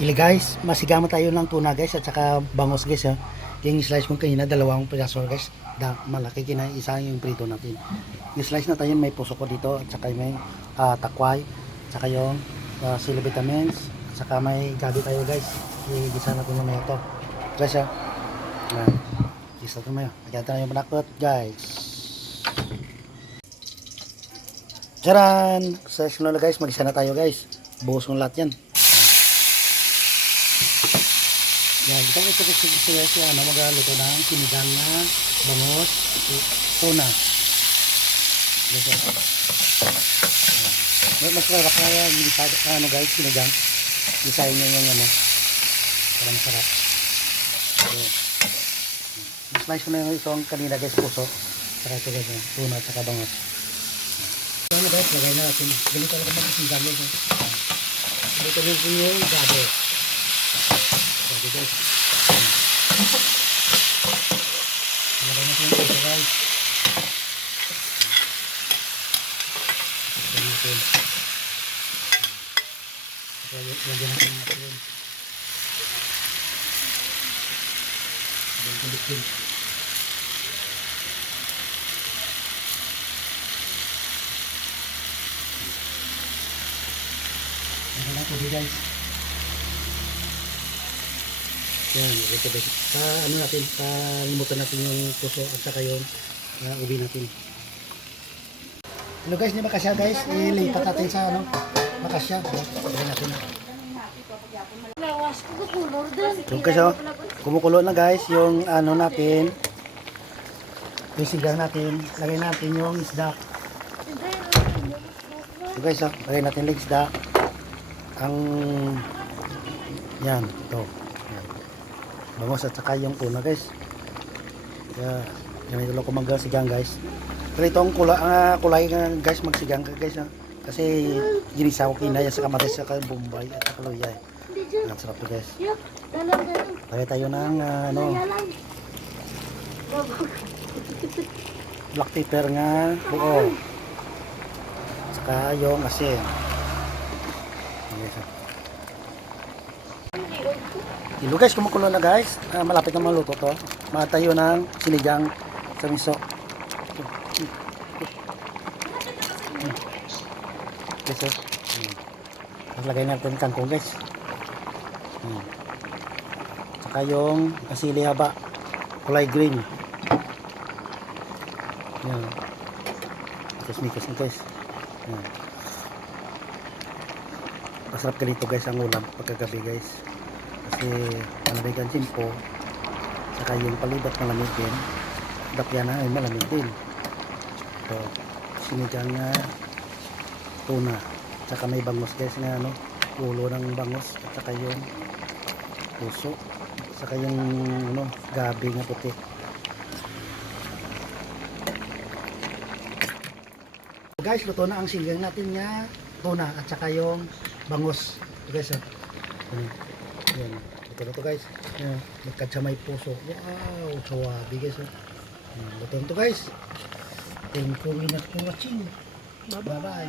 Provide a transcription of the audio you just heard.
Ili guys, masigama tayo ng tuna guys at saka bangos guys ha. Yung slice ko kanina, dalawang piraso guys. Malaki isa yung prito natin. Yung slice na tayo may puso ko dito at saka may takway, at saka yung sili vitamins, at saka may gabi tayo guys. Igisa natin muna ito. Guys ha. Gisa ito mayo. Agad tayo manakot guys. Charan! Sa sunod guys, magisa na tayo guys. Buhos ng lahat yan. Yan, ito magaluto ng sinigang na bangos, tuna. Mas sarap na guys, sinigang. Gisahin nyo yung para masarap. Mas nice ko na yung itong kanina guys, puso. Saka ito guys, tuna at saka bangos. Ito guys, lagay na natin. Ganito lang naman yung gabi guys. Ito rin po yung gabi. Gabi guys. Lagay natin yung puso guys. Lagay natin. Lagyan natin natin. Lagyan natin. Lagyan natin guys. Yan, ito guys. Limutan natin yung puso at saka yung ubi natin. Hello guys, di makasya guys. Ilipat natin sa makasya. Lagyan natin. So guys, kumukulo na guys yung natin. Yung sigang natin. Lagay natin yung isda. So guys, lagay natin yung isda. Yan, ito. Bangos at saka yung tuna guys. Kaya ganito lang kumagasigang guys. Pero itong kulay guys, magsigang ka guys kasi ginisa ko kinaya sa kamatis sa bombay at saka luya. Ang sarap to guys. Lagay tayo ng black pepper nga buo. Saka yung asin. Ilo guys, kumukulo na guys. Malapit na maluto to. Matayo ng sinigang sa miso. Guys, lagay natin kangkong guys. Saka yung asili haba, kulay green. Yan. Mikos na guys. Yan. Masarap ka dito guys ang ulam pagkagabi guys. Kasi malamig ang simpo, saka yung palibot malamig din, dapya na ay malamig din. Ito, sinigang na tuna, saka may bangos guys nga ulo ng bangos, at saka yung puso, saka yung gabi nga puti. Guys, luto na ang sinigang natin nga tuna at saka yung bangos. Ito guys, yan, ito na to guys. Magkadsa may puso. Wow, kawabi guys. Ito na to guys. Thank you for watching. Bye bye.